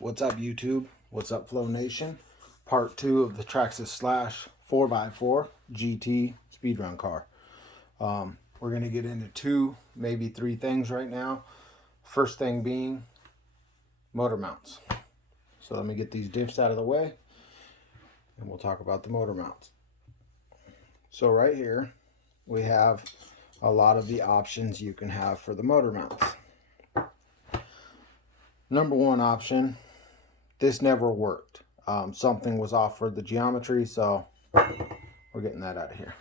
What's up, YouTube? What's up, Flow Nation? Part 2 of the Traxxas slash 4x4 GT speedrun car. We're going to get into two, maybe three things right now. First thing being motor mounts. So let me get these diffs out of the way and we'll talk about the motor mounts. So right here we have a lot of the options you can have for the motor mounts. Number one option, this never worked. Something was off for the geometry, so we're getting that out of here.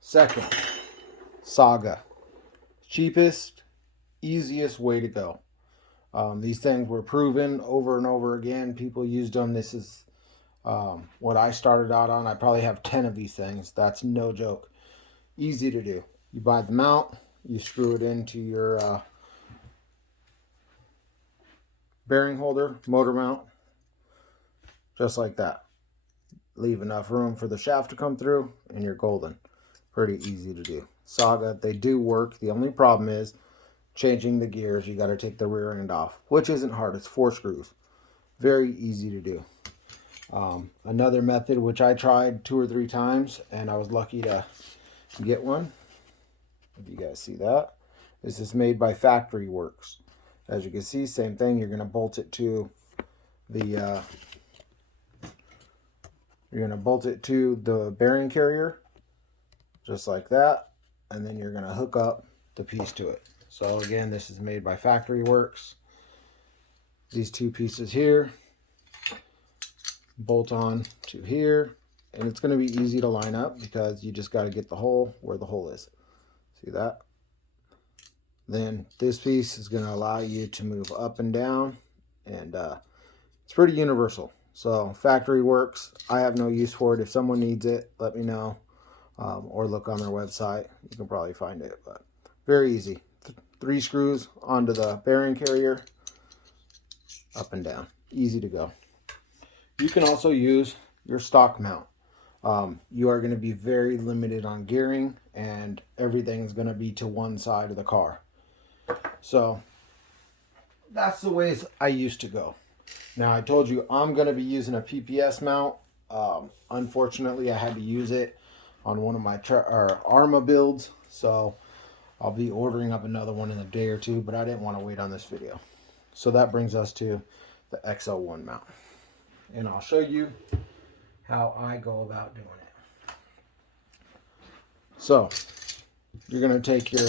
Second, Saga. Cheapest, easiest way to go. These things were proven over and over again. People used them. This is what I started out on. I probably have 10 of these things. That's no joke. Easy to do. You buy the mount, you screw it into your bearing holder, motor mount, just like that. Leave enough room for the shaft to come through and you're golden. Pretty easy to do. Saga, they do work. The only problem is changing the gears. You got to take the rear end off, which isn't hard. It's 4 screws. Very easy to do. Another method, which I tried 2 or 3 times and I was lucky to get one, if you guys see that, this is made by Factory Works. As you can see, same thing. You're going to bolt it to the bearing carrier, just like that, and then you're going to hook up the piece to it. So again, this is made by Factory Works. These 2 pieces here bolt on to here, and it's going to be easy to line up because you just got to get the hole where the hole is. See that? Then this piece is going to allow you to move up and down, and it's pretty universal. So Factory Works, I have no use for it. If someone needs it, let me know, or look on their website. You can probably find it, but very easy. 3 screws onto the bearing carrier, up and down. Easy to go. You can also use your stock mount. You are going to be very limited on gearing, and everything is going to be to one side of the car. So that's the ways I used to go. Now I told you I'm going to be using a PPS mount. Unfortunately, I had to use it on one of my Arma builds, so I'll be ordering up another one in a day or two, but I didn't want to wait on this video. So that brings us to the XL1 mount, and I'll show you how I go about doing it. So you're going to take your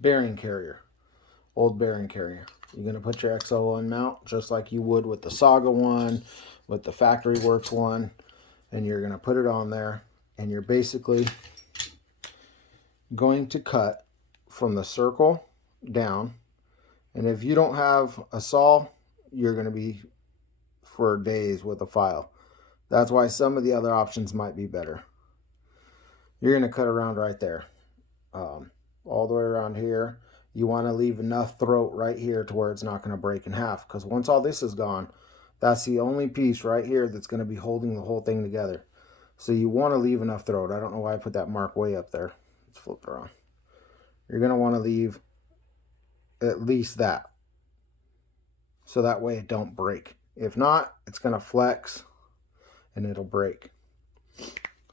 bearing carrier, old bearing carrier. You're going to put your XL1 mount just like you would with the Saga one, with the Factory Works one, and you're going to put it on there, and you're basically going to cut from the circle down. And if you don't have a saw, you're going to be for days with a file. That's why some of the other options might be better. You're going to cut around right there, all the way around here. You want to leave enough throat right here to where it's not going to break in half, because once all this is gone, that's the only piece right here that's going to be holding the whole thing together. So you want to leave enough throat. I don't know why I put that mark way up there. Let's flip it around. You're going to want to leave at least that, so that way it don't break. If not, it's going to flex and it'll break.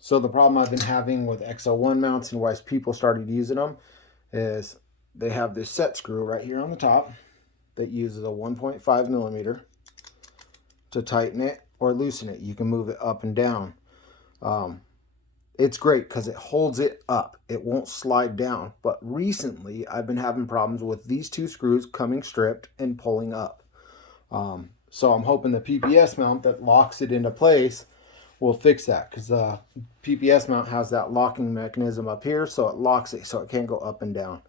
So the problem I've been having with XL1 mounts and why people started using them is they have this set screw right here on the top that uses a 1.5 millimeter to tighten it or loosen it. You can move it up and down. It's great because it holds it up. It won't slide down. But recently I've been having problems with these 2 screws coming stripped and pulling up. So I'm hoping the PPS mount that locks it into place will fix that, because the PPS mount has that locking mechanism up here, so it locks it so it can't go up and down.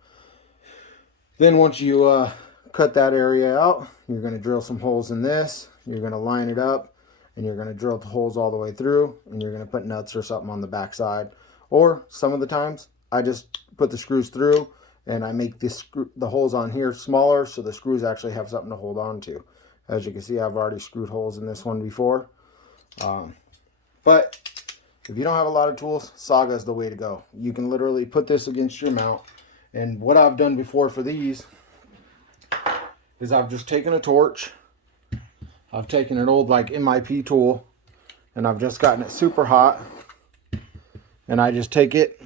Then once you cut that area out, you're going to drill some holes in this. You're going to line it up, and you're going to drill the holes all the way through, and you're going to put nuts or something on the back side. Or some of the times I just put the screws through and I make the holes on here smaller so the screws actually have something to hold on to. As you can see, I've already screwed holes in this one before. But if you don't have a lot of tools, Saga is the way to go. You can literally put this against your mount. And what I've done before for these is I've just taken a torch I've taken an old like MIP tool and I've just gotten it super hot, and I just take it,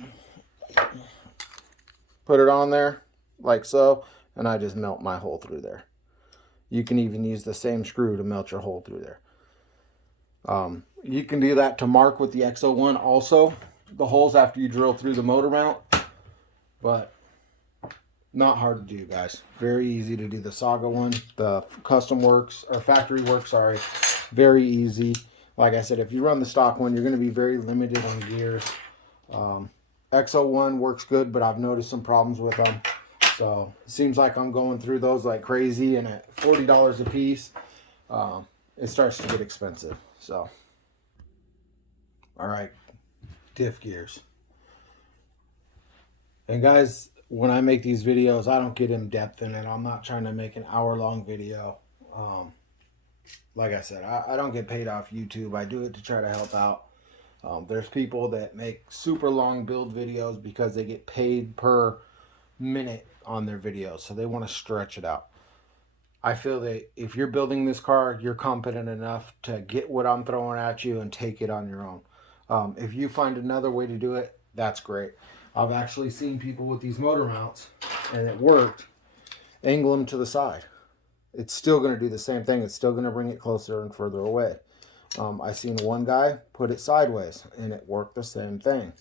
put it on there like so, and I just melt my hole through there. You can even use the same screw to melt your hole through there. You can do that to mark with the X01 also, the holes after you drill through the motor mount, but not hard to do, guys. Very easy to do the Saga one. The custom works, or factory works, sorry, very easy. Like I said, if you run the stock one, you're going to be very limited on gears. X01 works good, but I've noticed some problems with them. So it seems like I'm going through those like crazy, and at $40 a piece, it starts to get expensive. So, all right, diff gears. And guys, when I make these videos, I don't get in depth in it. I'm not trying to make an hour-long video. Like I said, I don't get paid off YouTube. I do it to try to help out. There's people that make super long build videos because they get paid per minute on their videos, so they want to stretch it out. I feel that if you're building this car, you're competent enough to get what I'm throwing at you and take it on your own. If you find another way to do it, that's great. I've actually seen people with these motor mounts, and it worked, angle them to the side. It's still going to do the same thing. It's still going to bring it closer and further away. I seen one guy put it sideways, and it worked the same thing.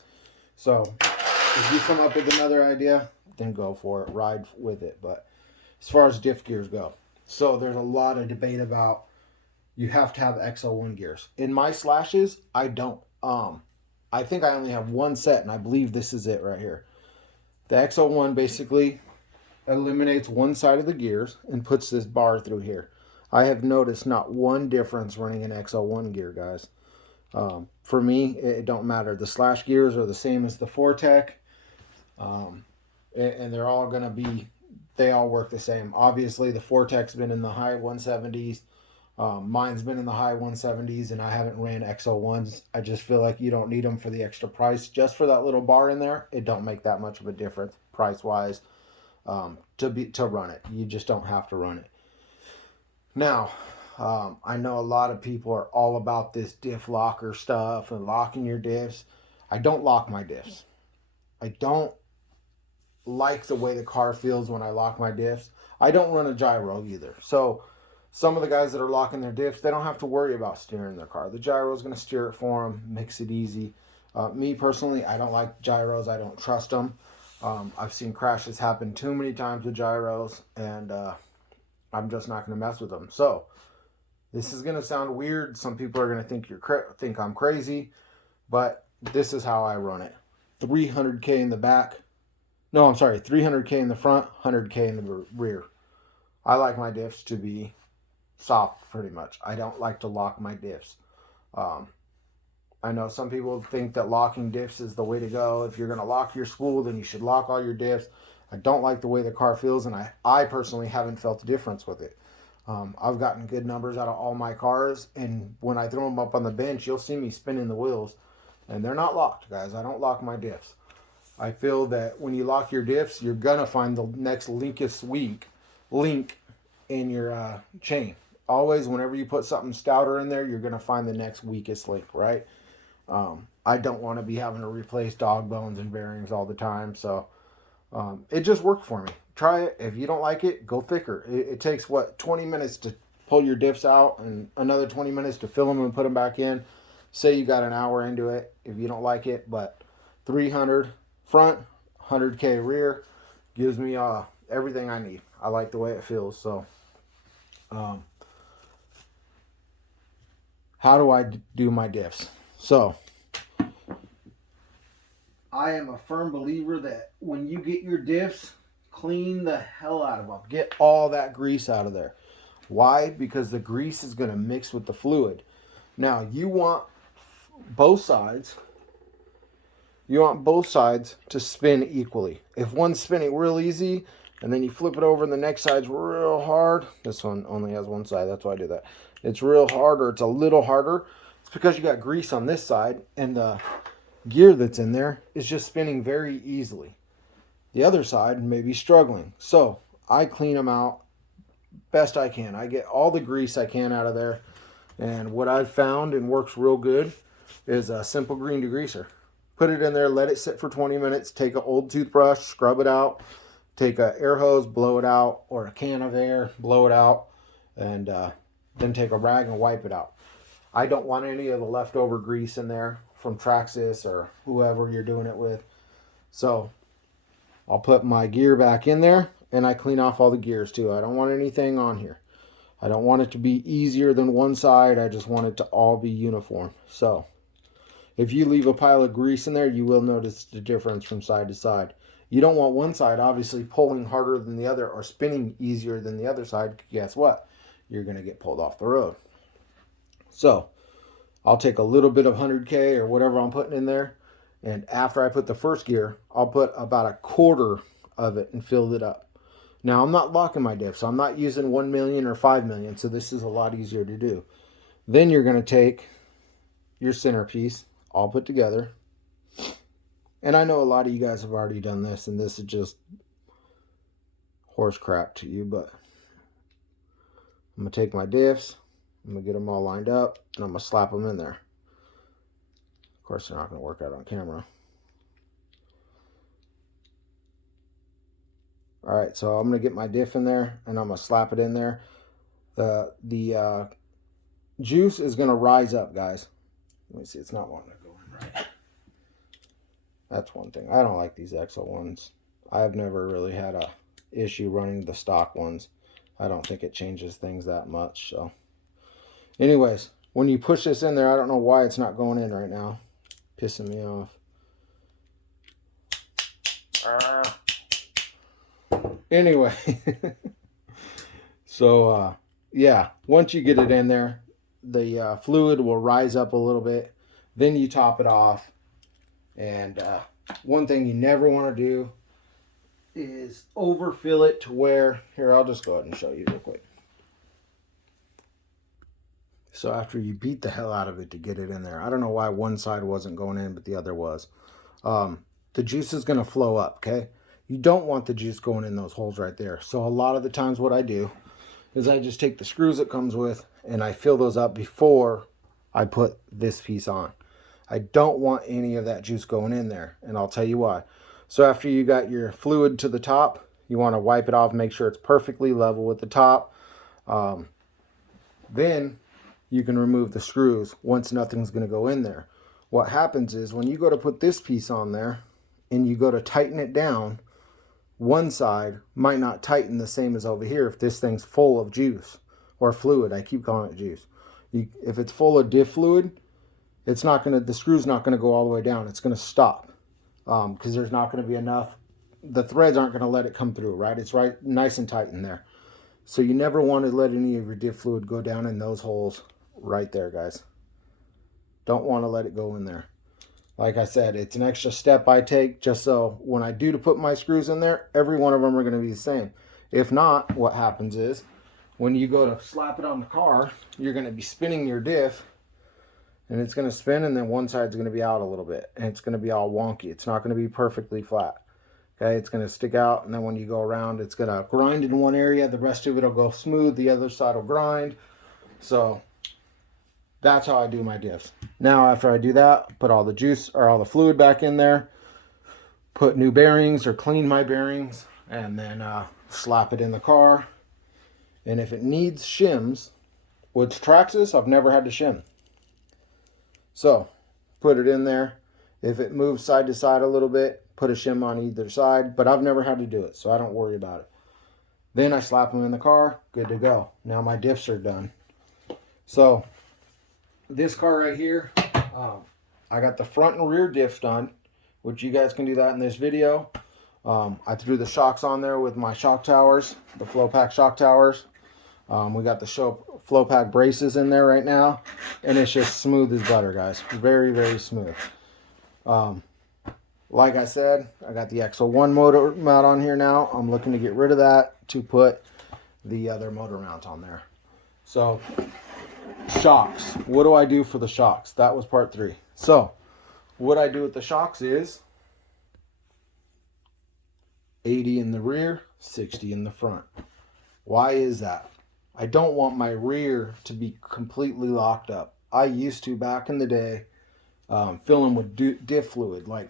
So if you come up with another idea, then go for it. Ride with it. But as far as diff gears go, so there's a lot of debate about you have to have X01 gears. In my slashes, I don't. I think I only have one set, and I believe this is it right here. The X01 basically eliminates one side of the gears and puts this bar through here. I have noticed not one difference running an X01 gear, guys. For me, it don't matter. The slash gears are the same as the Fortec, and they're all going to be, they all work the same. Obviously, the Fortec's been in the high 170s. Mine's been in the high 170s, and I haven't ran X01s. I just feel like you don't need them for the extra price. Just for that little bar in there, it don't make that much of a difference price-wise to run it. You just don't have to run it. Now, I know a lot of people are all about this diff locker stuff and locking your diffs. I don't lock my diffs. I don't like the way the car feels when I lock my diffs. I don't run a gyro either. So some of the guys that are locking their diffs, they don't have to worry about steering their car. The gyro is going to steer it for them, makes it easy. Me personally, I don't like gyros. I don't trust them. I've seen crashes happen too many times with gyros, and I'm just not going to mess with them. So this is going to sound weird. Some people are going to think I'm crazy, but this is how I run it. 300K in the back. No, I'm sorry, 300K in the front, 100K in the rear. I like my diffs to be soft, pretty much. I don't like to lock my diffs. I know some people think that locking diffs is the way to go. If you're going to lock your spool, then you should lock all your diffs. I don't like the way the car feels, and I personally haven't felt a difference with it. I've gotten good numbers out of all my cars, and when I throw them up on the bench, you'll see me spinning the wheels, and they're not locked, guys. I don't lock my diffs. I feel that when you lock your diffs, you're going to find the next link in your chain. Always, whenever you put something stouter in there, you're going to find the next weakest link, right? I don't want to be having to replace dog bones and bearings all the time, so it just worked for me. Try it. If you don't like it, go thicker. It takes, 20 minutes to pull your diffs out and another 20 minutes to fill them and put them back in. Say you got an hour into it if you don't like it, but 300 front, 100K rear gives me everything I need. I like the way it feels. So how do I do my diffs? So I am a firm believer that when you get your diffs, clean the hell out of them. Get all that grease out of there. Why? Because the grease is going to mix with the fluid. Now, you want both sides to spin equally. If one's spinning real easy and then you flip it over and the next side's real hard, this one only has one side, that's why I do that. It's real hard or it's a little harder. It's because you got grease on this side and the gear that's in there is just spinning very easily. The other side may be struggling. So I clean them out best I can. I get all the grease I can out of there. And what I've found and works real good is a simple green degreaser. Put it in there, let it sit for 20 minutes, take an old toothbrush, scrub it out, take an air hose, blow it out, or a can of air, blow it out, and then take a rag and wipe it out. I don't want any of the leftover grease in there from Traxxas or whoever you're doing it with. So I'll put my gear back in there and I clean off all the gears too. I don't want anything on here. I don't want it to be easier than one side. I just want it to all be uniform. So if you leave a pile of grease in there, you will notice the difference from side to side. You don't want one side obviously pulling harder than the other or spinning easier than the other side. Guess what? You're going to get pulled off the road. So I'll take a little bit of 100K or whatever I'm putting in there. And after I put the first gear, I'll put about a quarter of it and fill it up. Now, I'm not locking my diff, so I'm not using 1 million or 5 million, so this is a lot easier to do. Then you're going to take your centerpiece, all put together. And I know a lot of you guys have already done this, and this is just horse crap to you, but I'm going to take my diffs, I'm going to get them all lined up, and I'm going to slap them in there. Of course, they're not going to work out on camera. All right, so I'm going to get my diff in there, and I'm going to slap it in there. The juice is going to rise up, guys. Let me see, it's not wanting to go in right. That's one thing. I don't like these EXO ones. I've never really had a issue running the stock ones. I don't think it changes things that much. So anyways, when you push this in there, I don't know why it's not going in right now. Pissing me off. Anyway, so yeah, once you get it in there, the fluid will rise up a little bit. Then you top it off. And one thing you never want to do is overfill it to where, here, I'll just go ahead and show you real quick. So after you beat the hell out of it to get it in there, I don't know why one side wasn't going in, but the other was. The juice is going to flow up, okay? You don't want the juice going in those holes right there. So a lot of the times what I do is I just take the screws it comes with and I fill those up before I put this piece on. I don't want any of that juice going in there, and I'll tell you why. So after you got your fluid to the top, you want to wipe it off, make sure it's perfectly level with the top. Then you can remove the screws once nothing's going to go in there. What happens is when you go to put this piece on there and you go to tighten it down, one side might not tighten the same as over here if this thing's full of juice or fluid. I keep calling it juice. If it's full of diff fluid, it's not going to, the screw's not going to go all the way down. It's going to stop because there's not going to be enough. The threads aren't going to let it come through, right? It's right nice and tight in there. So you never want to let any of your diff fluid go down in those holes right there, guys. Don't want to let it go in there. Like I said, it's an extra step I take just so when I do to put my screws in there, every one of them are going to be the same. If not, what happens is when you go to slap it on the car, you're going to be spinning your diff and it's going to spin, and then one side's going to be out a little bit and it's going to be all wonky. It's not going to be perfectly flat. Okay, it's going to stick out, and then when you go around, it's going to grind in one area. The rest of it will go smooth. The other side will grind. So that's how I do my diffs. Now, after I do that, put all the juice or all the fluid back in there, put new bearings or clean my bearings, and then slap it in the car. And if it needs shims, with Traxxas, I've never had to shim. So put it in there. If it moves side to side a little bit, put a shim on either side, but I've never had to do it, so I don't worry about it. Then I slap them in the car, good to go. Now my diffs are done. So this car right here, I got the front and rear diffs done, which you guys can do that in this video. I threw the shocks on there with my shock towers, the flow pack shock towers. We got the flow pack braces in there right now, and it's just smooth as butter, guys. Very, very smooth. Like I said, I got the EXO1 motor mount on here now. I'm looking to get rid of that to put the other motor mount on there. So shocks, what do I do for the shocks? That was part 3. So what I do with the shocks is 80 in the rear, 60 in the front. Why is that? I don't want my rear to be completely locked up. I used to back in the day fill them with diff fluid, like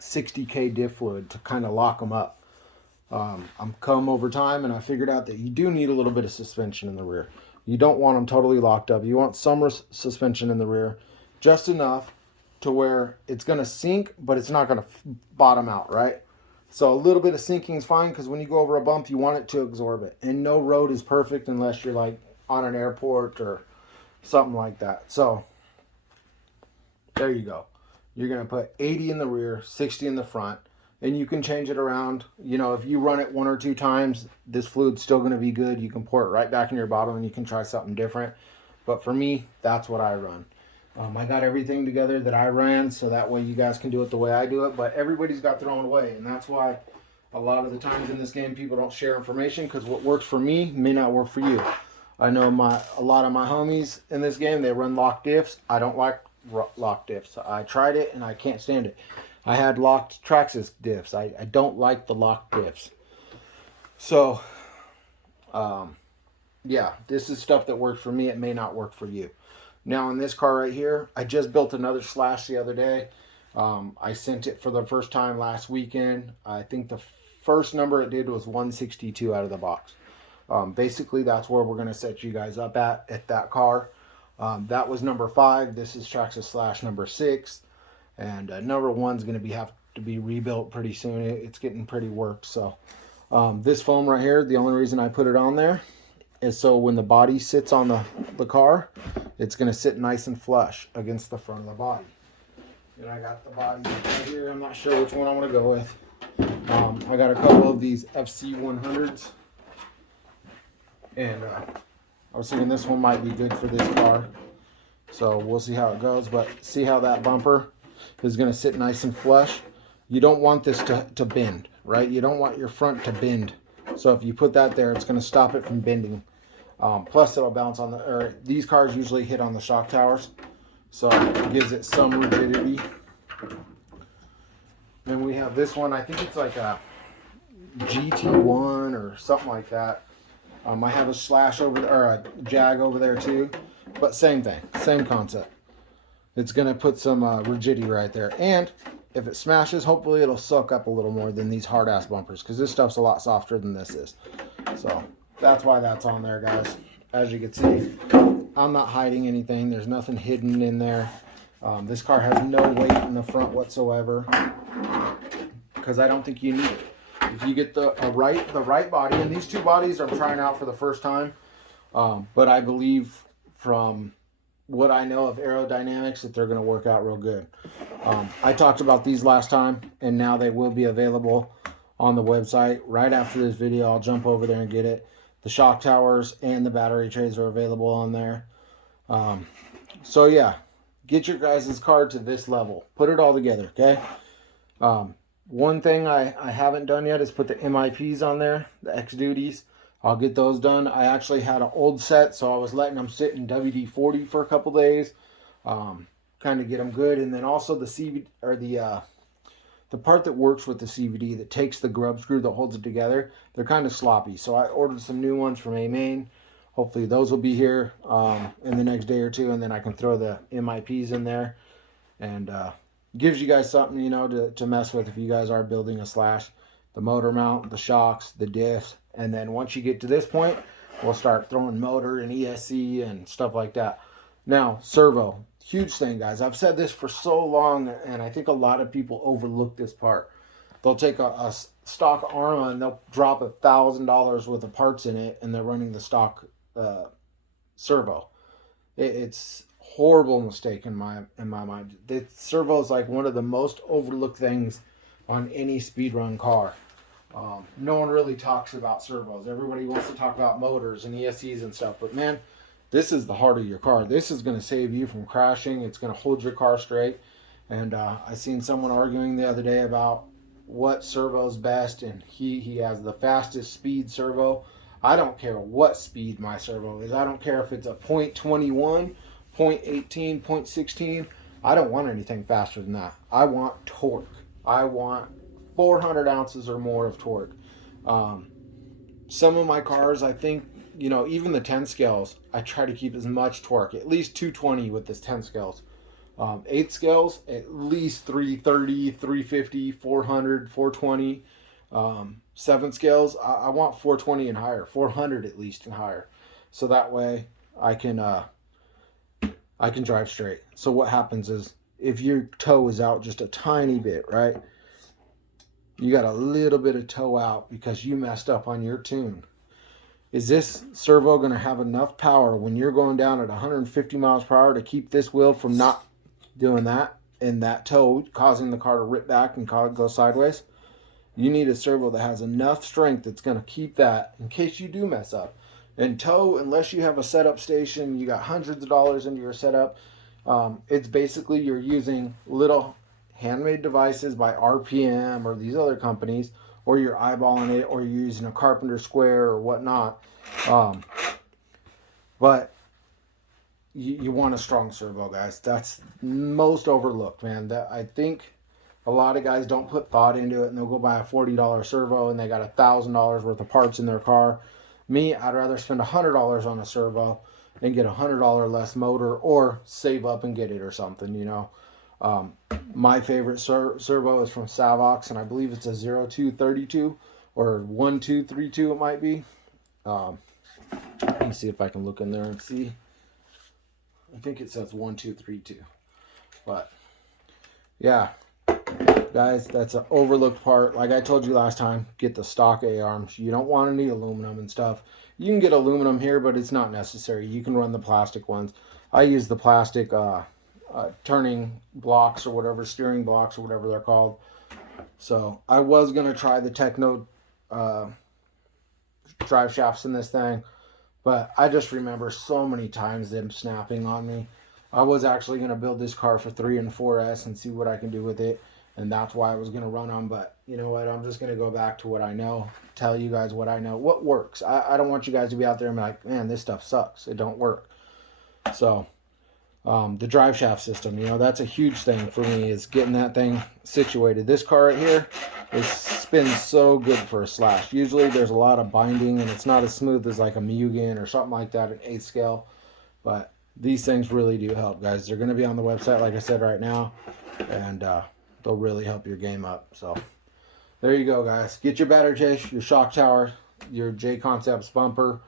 60K diff fluid to kind of lock them up. I'm come over time and I figured out that you do need a little bit of suspension in the rear. You don't want them totally locked up. You want some suspension in the rear, just enough to where it's going to sink, but it's not going to bottom out, right? So a little bit of sinking is fine, because when you go over a bump, you want it to absorb it. And no road is perfect unless you're like on an airport or something like that. So there you go. You're going to put 80 in the rear, 60 in the front, and you can change it around. You know, if you run it 1 or 2 times, this fluid's still going to be good. You can pour it right back in your bottle and you can try something different. But for me, that's what I run. I got everything together that I ran, so that way you guys can do it the way I do it. But everybody's got their own way, and that's why a lot of the times in this game people don't share information, because what works for me may not work for you. I know a lot of my homies in this game, they run locked diffs. I don't like locked diffs. I tried it and I can't stand it. I had locked Traxxas diffs. I don't like the locked diffs. So, yeah, this is stuff that works for me. It may not work for you. Now in this car right here, I just built another slash the other day. I sent it for the first time last weekend. I think the first number it did was 162 out of the box. Basically, that's where we're going to set you guys up at that car. That was number 5. This is Traxxas slash number 6. And number 1's going to have to be rebuilt pretty soon. It's getting pretty worked. So this foam right here, the only reason I put it on there is so when the body sits on the car, it's going to sit nice and flush against the front of the body. And I got the body right here. I'm not sure which one I want to go with. I got a couple of these FC100s. And I was thinking this one might be good for this car. So we'll see how it goes. But see how that bumper is going to sit nice and flush. You don't want this to bend, right? You don't want your front to bend. So if you put that there, it's going to stop it from bending. Plus it'll bounce on these cars usually hit on the shock towers, so it gives it some rigidity. Then we have this one. I think it's like a GT1 or something like that. I have a slash over there, or a Jag over there too, but same thing, same concept. It's gonna put some rigidity right there, and if it smashes, hopefully it'll soak up a little more than these hard ass bumpers, because this stuff's a lot softer than this is. So that's why that's on there, guys. As you can see, I'm not hiding anything. There's nothing hidden in there. This car has no weight in the front whatsoever, because I don't think you need it. If you get the right body, and these 2 bodies I'm trying out for the first time, but I believe from what I know of Aerodynamics that they're going to work out real good. I talked about these last time, and now they will be available on the website. Right after this video, I'll jump over there and get it. The shock towers and the battery trays are available on there. So yeah, get your guys' car to this level. Put it all together, okay? One thing I haven't done yet is put the MIPs on there, the X duties. I'll get those done. I actually had an old set, so I was letting them sit in WD-40 for a couple days, kind of get them good. And then also the CVD, or the part that works with the CVD that takes the grub screw that holds it together, they're kind of sloppy. So I ordered some new ones from A-Main. Hopefully those will be here in the next day or 2, and then I can throw the MIPs in there, and gives you guys something, you know, to mess with if you guys are building a slash. The motor mount, the shocks, the diffs, and then once you get to this point, we'll start throwing motor and ESC and stuff like that. Now, servo, huge thing, guys. I've said this for so long, and I think a lot of people overlook this part. They'll take a stock Arma and they'll drop $1,000 worth of parts in it, and they're running the stock servo. It's horrible mistake in my mind. The servo is like one of the most overlooked things on any speedrun car. No one really talks about servos. Everybody wants to talk about motors and ESCs and stuff, but man, this is the heart of your car. This is going to save you from crashing. It's going to hold your car straight. And I seen someone arguing the other day about what servo's best, and he has the fastest speed servo. I don't care what speed my servo is. I don't care if it's a 0.21, 0.18, 0.16. I don't want anything faster than that. I want torque. I want 400 ounces or more of torque. Some of my cars, I think, you know, even the 10 scales, I try to keep as much torque, at least 220 with this 10 scales. 8 scales, at least 330, 350, 400, 420. 7 scales, I want 420 and higher, 400 at least and higher. So that way I can drive straight. So what happens is if your toe is out just a tiny bit, right? You got a little bit of toe out because you messed up on your tune. Is this servo going to have enough power when you're going down at 150 miles per hour to keep this wheel from not doing that and that toe causing the car to rip back and go sideways? You need a servo that has enough strength that's going to keep that in case you do mess up. And toe, unless you have a setup station, you got hundreds of dollars into your setup. It's basically you're using little handmade devices by RPM or these other companies, or you're eyeballing it, or you're using a carpenter square or whatnot. But you want a strong servo, guys. That's most overlooked, man. That I think a lot of guys don't put thought into it, and they'll go buy a $40 servo and they got $1,000 worth of parts in their car. Me, I'd rather spend $100 on a servo and get $100 less motor, or save up and get it or something, you know. My favorite servo is from Savox, and I believe it's a 0232 or 1232 it might be. Let me see if I can look in there and see. I think it says 1232. But yeah, guys, that's an overlooked part. Like I told you last time, get the stock A-arms. You don't want any aluminum and stuff. You can get aluminum here, but it's not necessary. You can run the plastic ones. I use the plastic turning blocks or whatever, steering blocks or whatever they're called. So I was going to try the Techno drive shafts in this thing, but I just remember so many times them snapping on me. I was actually going to build this car for 3 and 4S and see what I can do with it, and that's why I was going to run on. But you know what, I'm just going to go back to what I know, tell you guys what I know, what works. I don't want you guys to be out there and be like, man, this stuff sucks, it don't work. So the drive shaft system, you know, that's a huge thing for me, is getting that thing situated. This car right here, it spins so good for a slash. Usually there's a lot of binding and it's not as smooth as like a Mugen or something like that, an 8th scale. But these things really do help, guys. They're going to be on the website, like I said, right now, and they'll really help your game up. So there you go, guys. Get your battery chase, your shock tower, your J Concepts bumper.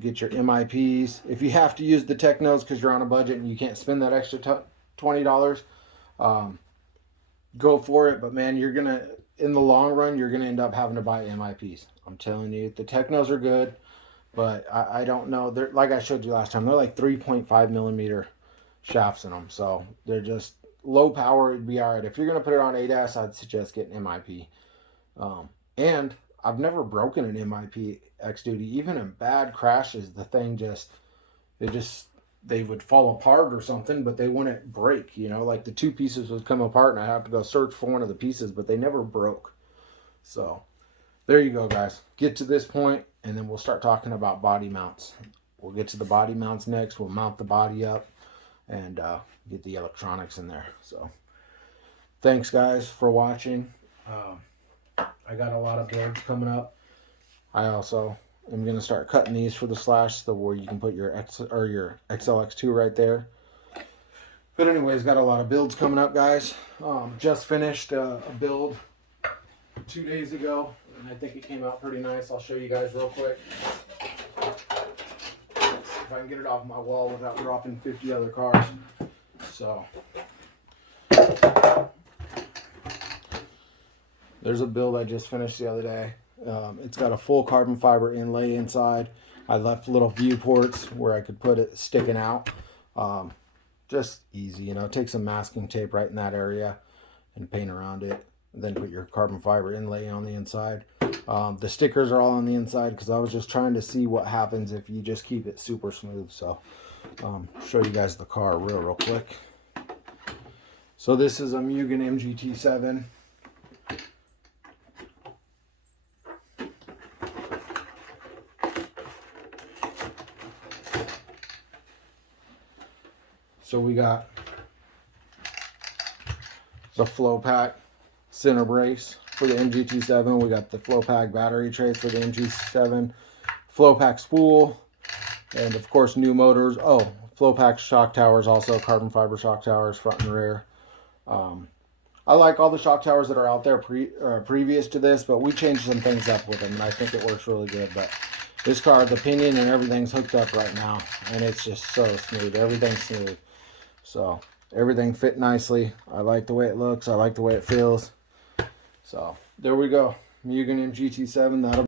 Get your MIPs. If you have to use the Technos because you're on a budget and you can't spend that extra $20, go for it. But man, you're gonna, in the long run, you're gonna end up having to buy MIPs. I'm telling you, the Technos are good, but I don't know. They're, like I showed you last time, they're like 3.5 millimeter shafts in them, so they're just low power. It'd be all right. If you're gonna put it on 8S, I'd suggest getting MIP. And I've never broken an MIP X Duty. Even in bad crashes, the thing they would fall apart or something, but they wouldn't break, you know, like the 2 pieces would come apart and I'd have to go search for one of the pieces, but they never broke. So there you go, guys. Get to this point and then we'll start talking about body mounts. We'll get to the body mounts next. We'll mount the body up and get the electronics in there. So thanks, guys, for watching. I got a lot of builds coming up. I also am going to start cutting these for the slash, so where you can put your your XLX2 right there. But anyways, got a lot of builds coming up, guys. Just finished a build 2 days ago, and I think it came out pretty nice. I'll show you guys real quick. If I can get it off my wall without dropping 50 other cars. So there's a build I just finished the other day. It's got a full carbon fiber inlay inside. I left little viewports where I could put it sticking out. Just easy, you know. Take some masking tape right in that area and paint around it. And then put your carbon fiber inlay on the inside. The stickers are all on the inside because I was just trying to see what happens if you just keep it super smooth. So show you guys the car real quick. So this is a Mugen MGT7. So we got the flow pack center brace for the MGT7. We got the flow pack battery tray for the MGT7, flow pack spool, and of course new motors. Oh, flow pack shock towers, also carbon fiber shock towers, front and rear. I like all the shock towers that are out there previous to this, but we changed some things up with them, and I think it works really good. But this car, the pinion and everything's hooked up right now, and it's just so smooth. Everything's smooth. So everything fit nicely. I like the way it looks. I like the way it feels. So there we go. Mugen MGT7. That'll